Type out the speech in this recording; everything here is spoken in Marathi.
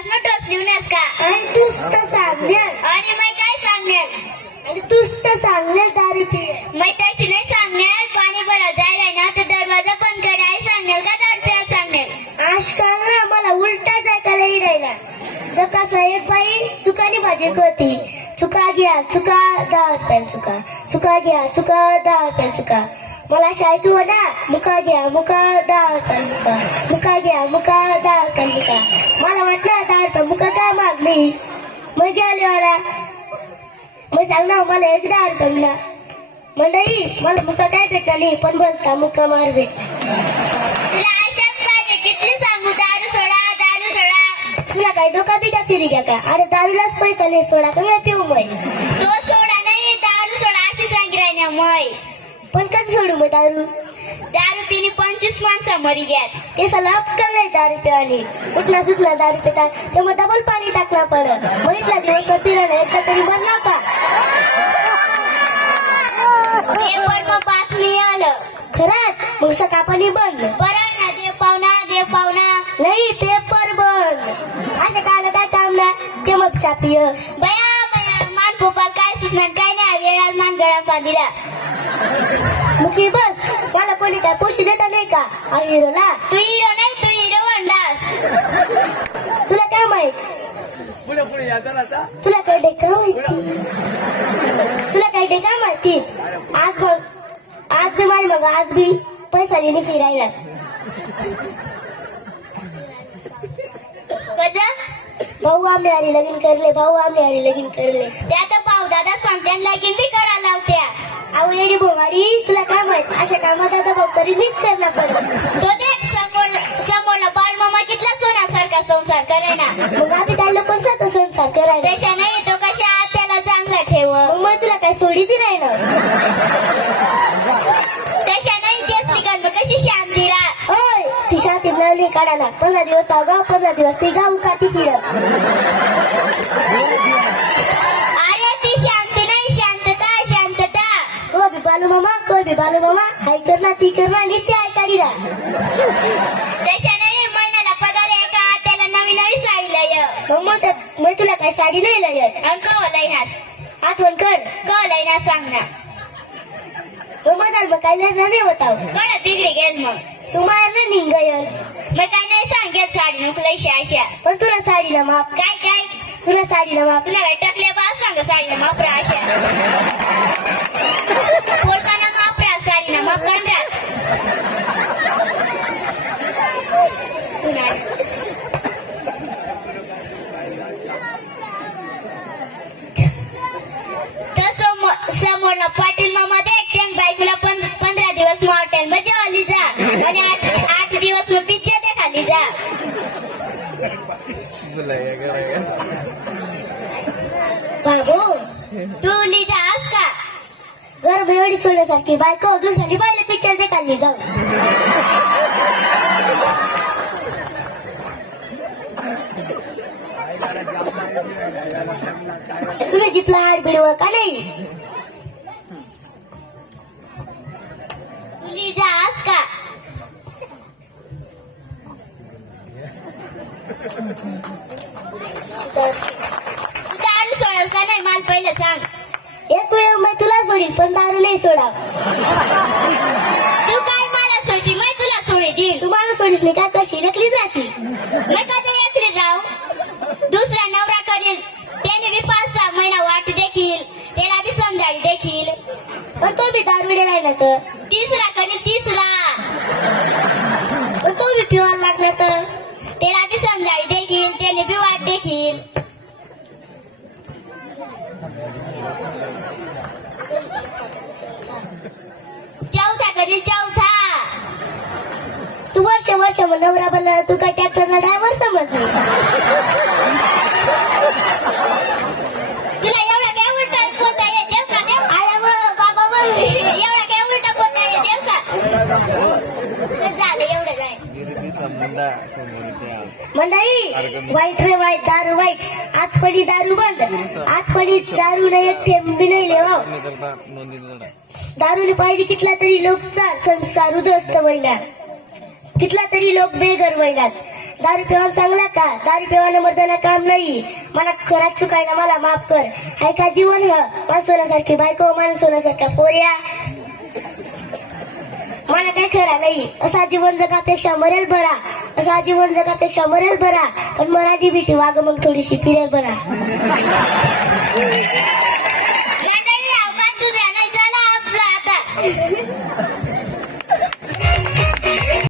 का? आणि तूच तर सांगणार आणि मी काय सांगणार आणि तूच तर सांगणार दारू पी मी तशी नाही सांगणार पाणी भरा जायला ना तर दरवाजा बंद करायला सांगणार का? दारू प्यायला सांगणार आजकाल ना मला उलटाच ऐकायला राहिला. सकाळचा एक बाई चुकानी भाजी करती. चुका घ्या चुका दहा रुपयाला चुका. चुका घ्या चुका दहा रुपयाला चुका. मला शाळेत ना मुका घ्या मुका रुपयाला मुका घ्या मुका रुपयाला मुका मला वाटलं रुपये मुका काय मागली मग गेले मला. मग सांग ना मला एक रुपये मिळा मंडळी मला मुका काय भेटला? नाही पण बोलता मुका मार भेट. तुला अशाच पाहिजे किती सांगू? दारू सोडा दारू सोडा. तुला काय डोका बिका फिरी घ्या का? अरे दारूलाच पैसा नाही सोडा का पिऊ मग? कसं सोडू मग दारू. दारू पिणी पंचवीस माणसं मरी घ्यात ते सला अक्कल नाही दारू उठला सुटला दारू पिता ते मग डबल पाणी टाकला पडत मग इथला दिवस पिला नाही एकदा तरी बनला का पेपर मग बातमी आलं खरंच? मग सकाळ पाणी बंद. बरं ना देव पाहुणा देव पाहुणा. नाही पेपर बंद. अशा काला काय ना ते मग चापिय बया बया मान पोपाल काय सुचणार? काय नाही वेळात मान गळा पांदिला मुकी बस मला कोणी काय पोशी देता नाही का? हिरोला तू हिरो नाही तू हिरो म्हणलास तुला काय माहीत? तुला काय डेकर माहिती तुला काय डेकर माहिती? आज मग आज बी मारी मग आज बी पैसा देणे फिरायला भाऊ आम्ही आली लगीन करले भाऊ आम्ही आली लगीन करले. त्या तर पाहू दादा सांगत्या लगीन बी करा येडी भोवारी तुला काय माहीत? अशा कामात आता भाऊ तरी मिस करणार पडत तो देख समोर समोरला बाळ मामा कितला सोन्यासारखा संसार करे ना. मग आम्ही काय लोकांचा संसार करायला. त्याच्या नाही तो कशा त्याला चांगला ठेव. मग मग तुला काय सोडी ती राहिलं त्याच्या नाही तेच ठिकाण कशी शांती राह होय ती शाती लावली काढायला पंधरा दिवस गाव पंधरा दिवस ती गाव काठी नुसती ऐकायला त्याच्या नाही महिन्याला पगार आहे का त्याला नवी नवी साडी लय. मग त्या- मग तुला काय साडी नाही लागत आणि कव लयनास. आठवण कर. कव लयनास सांग ना. मग माझा मग काय लग्न नाही होता. कडत बिगडी गेल मग. तू मारलं निघायल. मग काय नाही सांगेल साडी नको लयशा अशा पण तुला साडीला माप. काय काय? तुला साडीला माप. तुला काय टकले बा सांग साडीला मापरा अशा. पोरकाना मापरा साडीना माप करणार बाबू तू लिजा आस का? घर बेवडी सोडण्यासारखी बायको दुसरी बायला पिक्चर ते काढली जाऊ. तुला जिपला हाड बिडवळ का नाही? तुला सोडील पण दारू नाही सोडा. तू काय मला सोडशी मी तुला सोडे देईल तू माणूस सोडीस नाही का कशी? रकली जाशी मी कधी एकली जाऊ दुसरा नवरा करील त्याने बी पाच सहा महिना वाट देखील त्याला बी समजाडी देखील. पण तो बी दारू ना तर. तिसरा करील तिसरा पण तो बी पिवायला लागला तर त्याला बी समजाडी देखील त्याने बी वाट देखील चौथा करील चौथा तू वर्ष वर्ष मग नवरा बनला तू काय ट्रॅक्टरला ड्रायव्हर समजलीस तुला एवढा काय उलटा कोणता येत देव का देव आया बरं, बाबा बरं. एवढा काय उलटा कोणता येत देव का? तर झालं एवढं जाय गिरबी संबंधा समोरच्या. मंडळी वाईट रे वाईट दारू वाईट. आज पडी दारू बंद. आज पडी दारू नाही एक थेंब बी नाही लेवा नोंदी जोडा दारूने पाहिजे कितला तरी लोकचा संसार उद्ध्वस्त होईना. कितला तरी लोक बेघर होईनात दारू पिवान चांगला का? दारू पिवानं मर्दाना काम नाही. मला खरात चुकायला मला माफ कर. हाय का जीवन ह? मान सोन्यासारखी बायको मान सोन्यासारख्या पोर्या. मला काय खरा नाही. असा जीवन जगापेक्षा मरेल बरा. असा जीवन जगापेक्षा मरेल बरा. पण मराठी बिटी वाग मग थोडीशी फिरेल बरा.